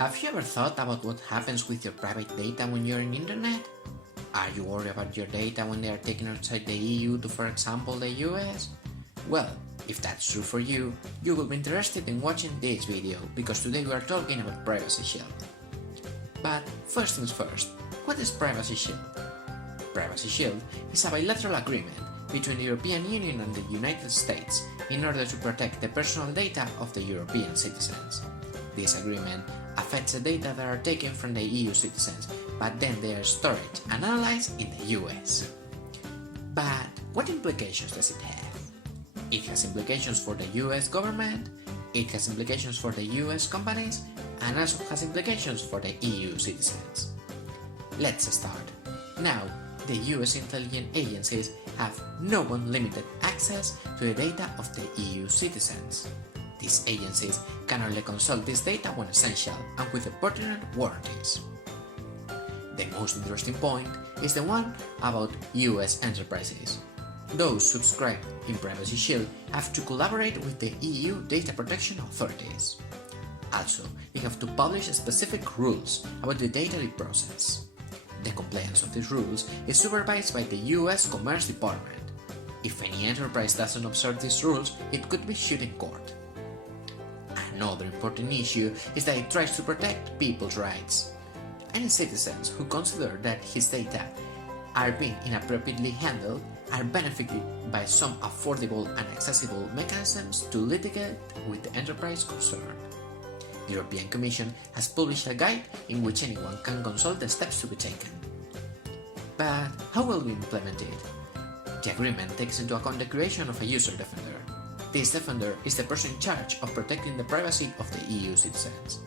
Have you ever thought about what happens with your private data when you're on the internet? Are you worried about your data when they are taken outside the EU to, for example, the US? Well, if that's true for you, you will be interested in watching this video because today we are talking about Privacy Shield. But first things first, what is Privacy Shield? Privacy Shield is a bilateral agreement between the European Union and the United States in order to protect the personal data of the European citizens. This agreement affects the data that are taken from the EU citizens, but then they are stored and analyzed in the US. But what implications does it have? It has implications for the US government, it has implications for the US companies, and also has implications for the EU citizens. Let's start. Now, the US intelligence agencies have no unlimited access to the data of the EU citizens. These agencies can only consult this data when essential and with pertinent warranties. The most interesting point is the one about US enterprises. Those subscribed in Privacy Shield have to collaborate with the EU data protection authorities. Also, they have to publish specific rules about the data they process. The compliance of these rules is supervised by the US Commerce Department. If any enterprise doesn't observe these rules, it could be sued in court. Another important issue is that it tries to protect people's rights. Any citizens who consider that his data are being inappropriately handled are benefited by some affordable and accessible mechanisms to litigate with the enterprise concerned. The European Commission has published a guide in which anyone can consult the steps to be taken. But how will we implement it? The agreement takes into account the creation of a user defender. This defender is the person in charge of protecting the privacy of the EU citizens.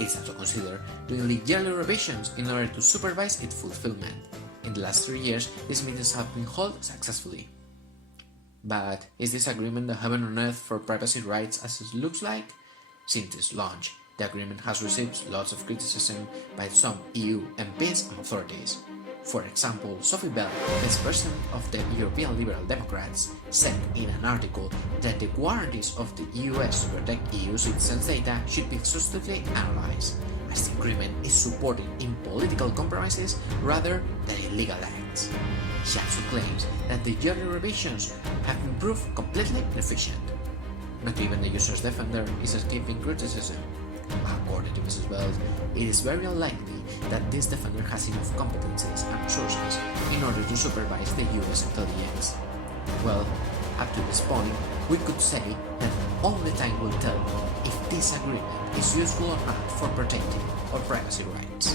It is also considered doing yearly revisions in order to supervise its fulfillment. In the last 3 years, these meetings have been held successfully. But is this agreement the heaven on earth for privacy rights as it looks like? Since its launch, the agreement has received lots of criticism by some EU MPs and authorities. For example, Sophie Bell, vice president of the European Liberal Democrats, said in an article that the warranties of the US to protect EU citizens' data should be exhaustively analyzed, as the agreement is supported in political compromises rather than in legal acts. She also claims that the yearly revisions have been proved completely inefficient. Not even the user's defender is escaping criticism. According to Mrs. Bell, it is very unlikely that this defender has enough competencies and resources in order to supervise the US intelligence. Well, up to this point, we could say that only time will tell if this agreement is useful or not for protecting our privacy rights.